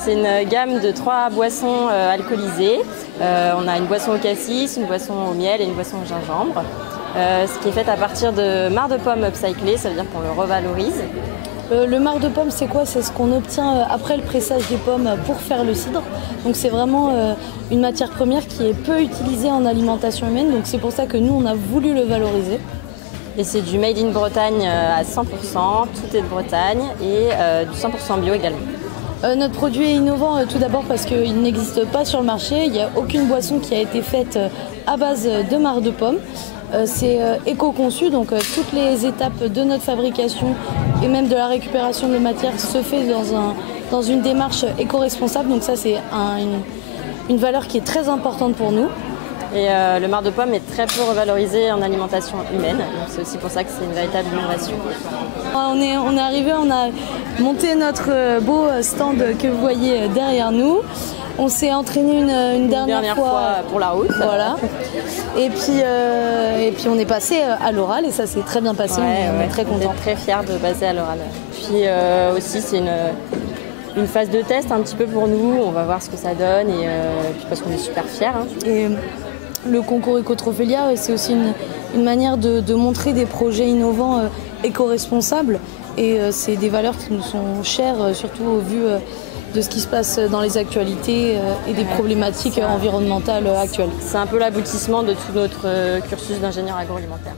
C'est une gamme de 3 boissons alcoolisées. On a une boisson au cassis, une boisson au miel et une boisson au gingembre. Ce qui est fait à partir de marc de pomme upcyclé, ça veut dire qu'on le revalorise. Le marc de pomme, c'est quoi? C'est ce qu'on obtient après le pressage des pommes pour faire le cidre. Donc c'est vraiment une matière première qui est peu utilisée en alimentation humaine. Donc c'est pour ça que nous, on a voulu le valoriser. Et c'est du made in Bretagne à 100%, tout est de Bretagne et du 100% bio également. Notre produit est innovant tout d'abord parce qu'il n'existe pas sur le marché. Il n'y a aucune boisson qui a été faite à base de marc de pomme. C'est éco-conçu, donc toutes les étapes de notre fabrication et même de la récupération de matières se fait dans une démarche éco-responsable. Donc ça, c'est une valeur qui est très importante pour nous. Et le marc de pomme est très peu revalorisé en alimentation humaine. C'est aussi pour ça que c'est une véritable innovation. On est arrivé, on a monté notre beau stand que vous voyez derrière nous. On s'est entraîné une dernière fois pour la route. Voilà. Et puis on est passé à l'oral et ça s'est très bien passé. On est très contents. On est très fiers de passer à l'oral. Puis aussi c'est une phase de test un petit peu pour nous. On va voir ce que ça donne et puis parce qu'on est super fiers. Et le concours Ecotrophélia, c'est aussi une manière de montrer des projets innovants éco-responsables. Et c'est des valeurs qui nous sont chères, surtout au vu de ce qui se passe dans les actualités et des problématiques environnementales actuelles. C'est un peu l'aboutissement de tout notre cursus d'ingénieur agroalimentaire.